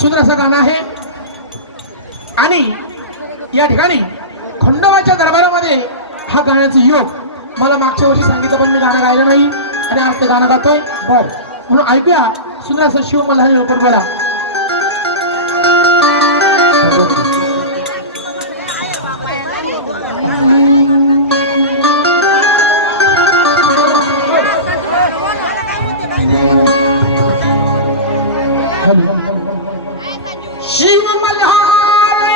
सुंदर असं गाणं आहे आणि या ठिकाणी खंडोबाच्या दरबारामध्ये हा गाण्याचा योग मला मागच्या वर्षी सांगितलं पण मी गाणं गायलं नाही आणि आज ते गाणं गातोय बर म्हणून ऐकूया सुंदर असं शिव मल्हारी लवकर बोला. शिव मल्हारी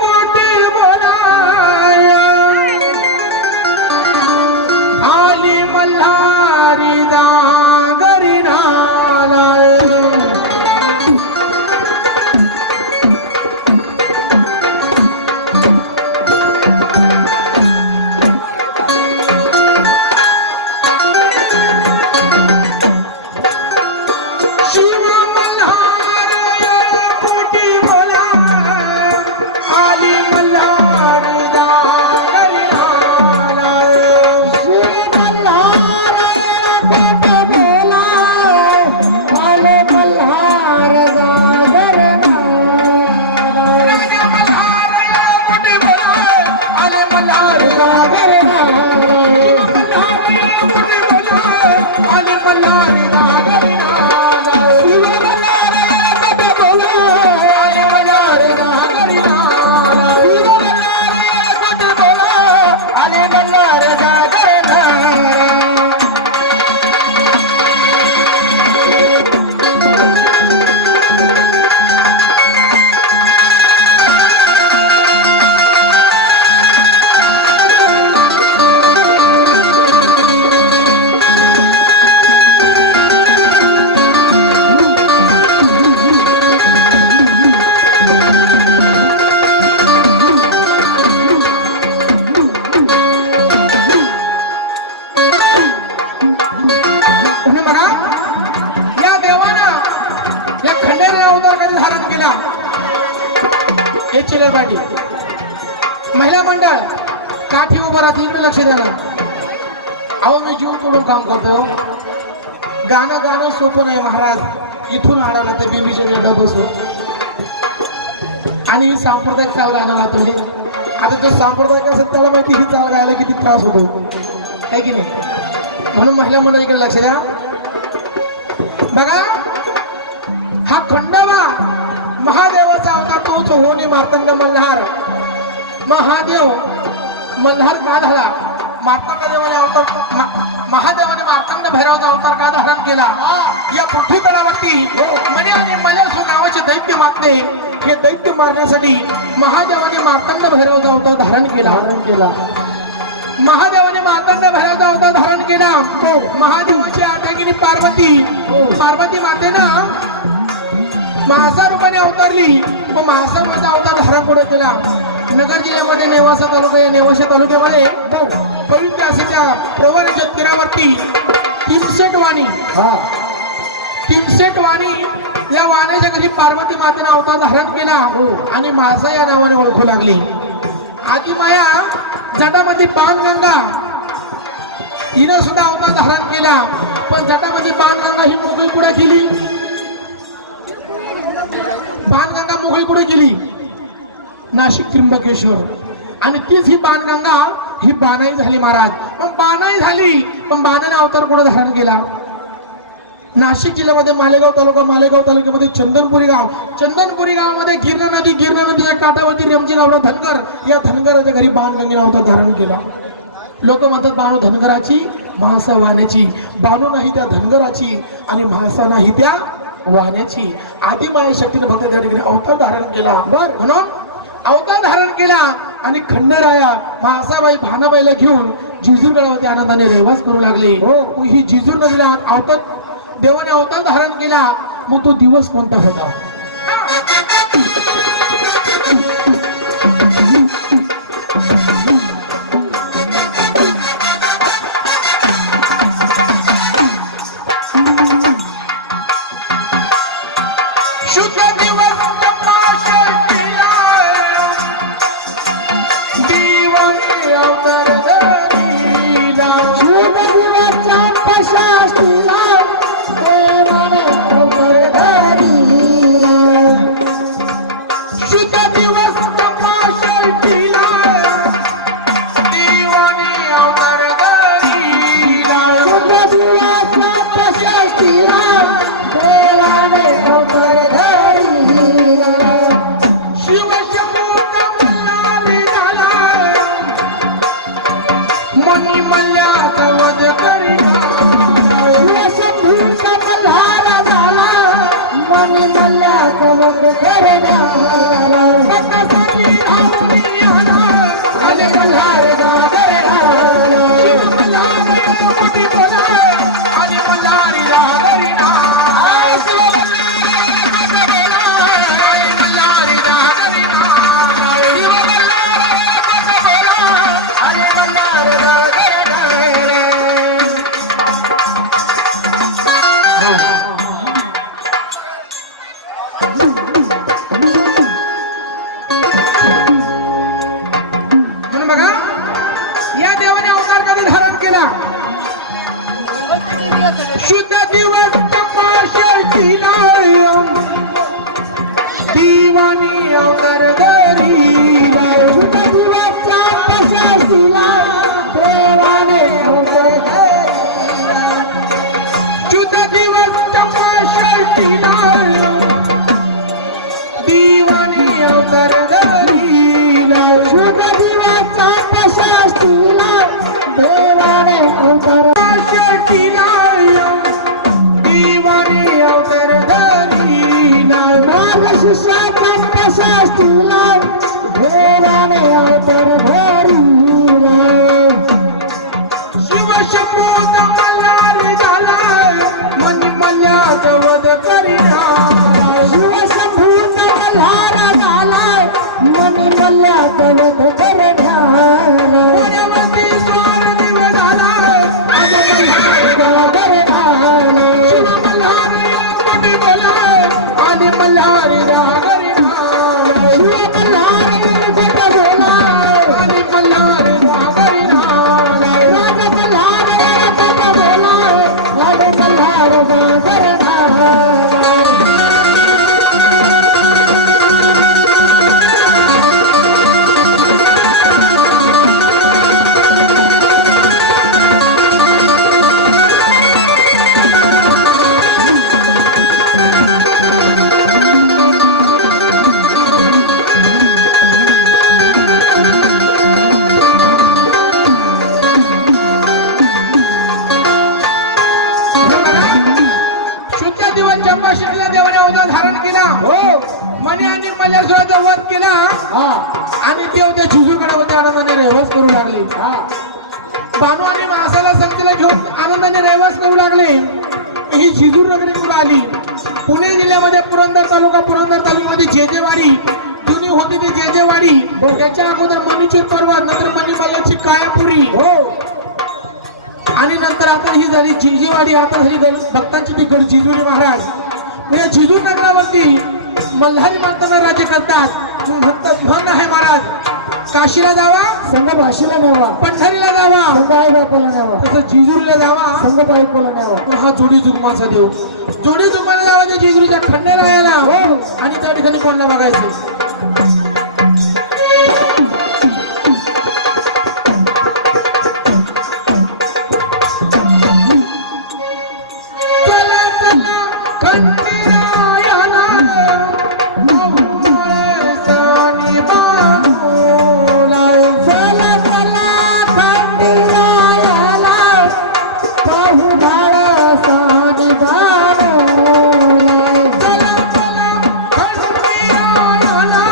मोठे बोलाय आली मल्हारी दागरी नालाय महिला मंडळ काठी उभं राहते इकडे लक्ष द्या ना. अहो मी जीव तोडून काम करतो. गाणं गाणं सोपं नाही महाराज. इथून आणावं ते बेबीचे डब बसू आणि सांप्रदायिक चाल गाणं गातो. आता तो सांप्रदायिक असेल त्याला माहिती ही चाल गायला किती त्रास होतो आहे की नाही. म्हणून महिला मंडळ इकडे लक्ष द्या. बघा हा खंडोबा महादेवाचा अवतार तोच होणे मार्तंड मल्हार. महादेव मल्हार का झाला? मार्तंड देवाने अवतार महादेवाने मार्तंड भैरवाचा अवतार का धारण केला? या पृथ्वी तळावरती मने आणि मलेसू नावाचे दैत्य मारते. हे दैत्य मारण्यासाठी महादेवाने मार्तंड भैरवाचा अवतार धारण केला. महादेवाने मार्तंड भैरवाचा अवतार धारण केला. महादेवाची आज्ञागिनी पार्वती मातेनं महासा रूपाने अवतारली. व महासाचा अवतार धारण कुठे केला? नगर जिल्ह्यामध्ये नेवासा तालुका. या नेवासा तालुक्यामध्ये पवित्र असेच्या प्रवराच्या तीरावरती तीमसेट वाणी या वाण्याच्या घरी पार्वती मातेने अवतार धारण केला आणि महासा या नावाने ओळखू लागली. आदिमाया जटामध्ये बाणगंगा हिनं सुद्धा अवतार धारण केला. पण जटामध्ये बाणगंगा ही मुघल कुठे केली? बाणगंगा मुघल कुठे गेली? नाशिक त्र्यंबकेश्वर. आणि तीच ही बाणगंगा ही बाणाई झाली महाराज. पण बाणाई झाली पण बाणाने अवतार कुठे धारण केला? नाशिक जिल्ह्यामध्ये मालेगाव तालुक्यामध्ये चंदनपुरी गावामध्ये गिरणा नदीच्या काठावरती रेमजीरावला धनगर या धनगराच्या घरी बाणगंगेने अवतार धारण केला. लोक म्हणतात बाणू धनगराची महासा वाण्याची. बाणू नाही त्या धनगराची आणि महासा नाही त्या वाण्याची. आदिमाया शक्तीने फक्त त्या ठिकाणी अवतार धारण केला. बर म्हणून अवतार धारण केला आणि खंडराया महासाबाई भानाबाईला घेऊन जिजूर गडावरती आनंदाने रहवास करू लागले. ही जिजूर नदीला अवतार देवाने अवतार धारण केला. मग तो दिवस कोणता होता? मल्ल्याचा वध करिनार शिवशंभूचा मल्हार झाला मनी मल्ल्याचा वध करणार भक्तासाठी धावून येणार आले मल्हार जागरणार शिव मल्हार मोठी बोला आले मल्हारी जागरणार शिव मल्हारी जागरणार शिव मल्हार बोला आले मल्हार जागरणार म्हणून बघा या देवाने अवतार कधी धारण केला शुद्ध दिवस तपाशेला दिवानी अवतार धरीला शुद्ध दिवसचा पशाशीला देवाने अवतार धरिला शुद्ध दिवस तपाशेला दिवानी अवतार धरीला शुद्ध दिवसचा पशाशीला देवाने अवतार तपाशेला दिवानी अवतार धरीला मार्गशीर्षाचा पशाशीला देवाने अवतार धरिला शिव शंभूचा मल्हार झाला मनी मल्ल्याचा वध करिनार शिवशंभूचा मल्हार झालाय मनी मल्ल्याचा वध करणार पुण्यवती स्वार दिव्य झाला आज मल्हार शिव मल्हार मोठी बोला आणि मल्हारी जागरिनार शिव मल्हार जग बोला आणि मल्हारी जागरिनार राज मल्हार जग बोला राज मल्हार करणार शुद्ध दिवस चंपाषणीला देवाने अवतार धारण केला मनी आणि मल्ल्यासुराचा वध केला आणि देव त्या शिजूकडे होते आनंदाने रहवास करू लागले बानू आणि माणसाला संगतीला घेऊन आनंदाने रहवास करू लागले ही शिजूर नगरी कुठं आली पुणे जिल्ह्यामध्ये पुरंदर तालुक्यामध्ये जेजेवाडी जुनी होती ती जेजेवाडी त्याच्या अगोदर मनुचित पर्वत नंतर मनी मल्ल्याची कायापुरी आणि नंतर आता ही झाली जिंजीवाडी आता झाली भक्तांची ती गड जिजुरी महाराज या जिजूर नगरावरती मल्हारी माणसांना राज्य करतात म्हणतात म्हण आहे महाराज काशीला जावा संघ भाषेला न्यावा पंढरीला जावा संघ आई बापाला न्यावा तसं जिजुरीला जावा संघ बायकोला न्यावा पण हा जोडी जुगमाचा देव जोडी जुगमाला जावा त्या जिजुरीच्या खंडेरायाला आणि त्या ठिकाणी कोणाला बघायचं चला चला खंडेरायाला मोहरे सानी बांधूला चला चला खंडेरायाला पाहू बाळासानी बाणोलाय चला चला खंडेरायाला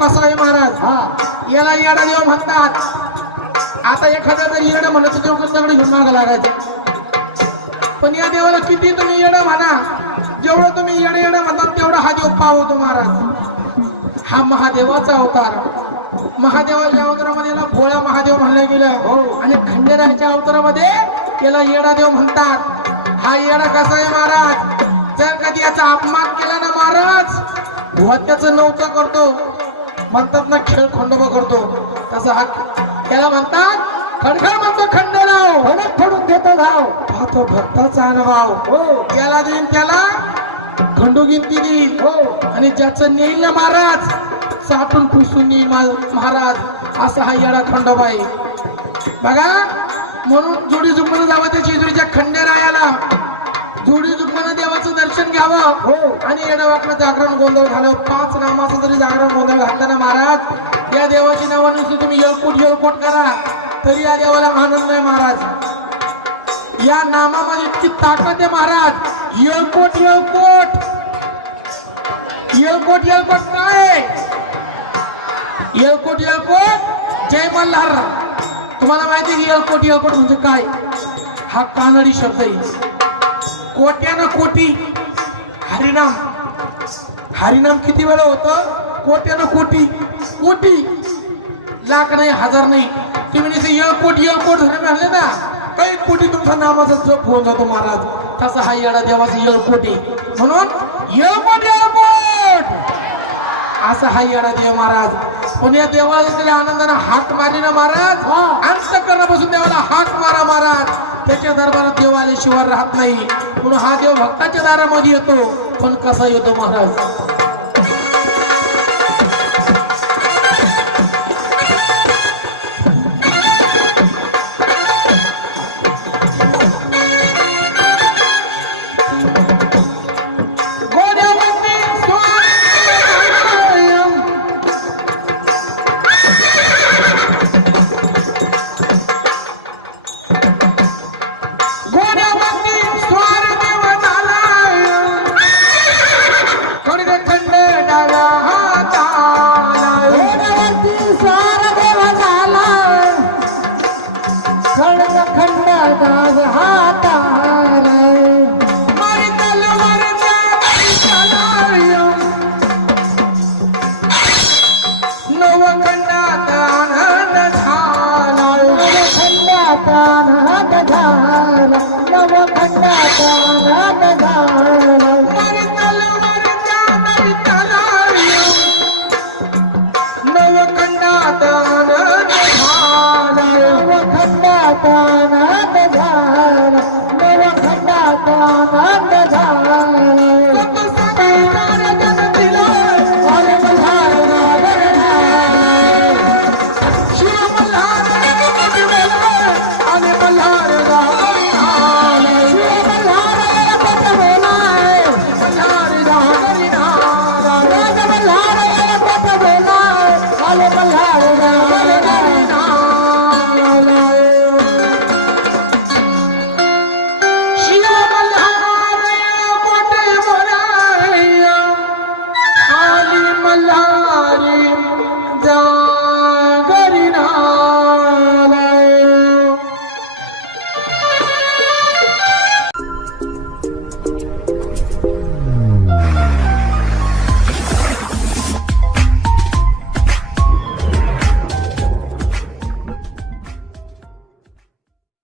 कसा आहे महाराज हा याला येडा देव म्हणतात. आता एखादा जर येडं म्हणत तेव्हा सगळं घेऊन मागं लागायचं. पण या देवाला किती तुम्ही येडं म्हणा, जेवढं तुम्ही येडं म्हणतात तेवढा हा देव पावतो महाराज. हा महादेवाचा अवतार. महादेवाच्या अवतारामध्ये याला भोळा महादेव म्हणलं गेलं आणि खंडेरायाच्या अवतारामध्ये याला येडा देव म्हणतात. हा येडा कसा आहे महाराज, जर कधी याचा अपमान केला ना महाराज त्याचं नव्हतं करतो, म्हणतात ना खेळ खंडोबा करतो, तसा हा त्याला म्हणतात खडखड म्हणतो खंडेराव फडक फोडून घेतो घाव. पाहतो भक्ताचा अनुभव हो त्याला देईन त्याला खंडू गिनती देईल हो आणि ज्याचं नेईल ना महाराज साठून पुसून नेईल महाराज. असा हा येडा खंडोबा आहे बघा. म्हणून जोडी जुकमन जावं त्या जेजुरीच्या खंडेरायाला, जोडी जुकमन देवाचं दर्शन घ्यावं हो आणि येडा वाकडं जागरण गोंधळ घालावं. 5 नामाचं जरी जागरण गोंधळ घातला महाराज, या देवाची नावानुसार तुम्ही येळकोट करा तरी या देवाला आनंद आहे महाराज. या नामामध्ये इतकी ताकद आहे महाराज. येळकोट येळकोट येळकोट येळकोट काय? येळकोट येळकोट जय मल्हार. तुम्हाला माहिती आहे येळकोट येळकोट म्हणजे काय? हा कानडी शब्द आहे. कोट्यानं कोटी हरिनाम. हरिनाम किती वेळा होतं? कोट्यानं कोटी. कोटी लाख नाही, हजार नाही. तुम्ही येळकोट येळकोट झाले म्हणले ना, काही कोटी तुमचा नामाचा जप होऊन जातो महाराज. तसा हा येडा देवाचा येळकोट आहे. म्हणून येळकोट येळकोट असा हा येडा देव महाराज. पण या देवाला तरी आनंदाने हाक मारली ना महाराज, अंतःकरणापासून देवाला हाक मारा महाराज. त्याच्या दरबारात देव आल्याशिवाय राहत नाही. म्हणून हा देव भक्ताच्या दारामध्ये येतो. पण कसा येतो महाराज? नवखंडाचा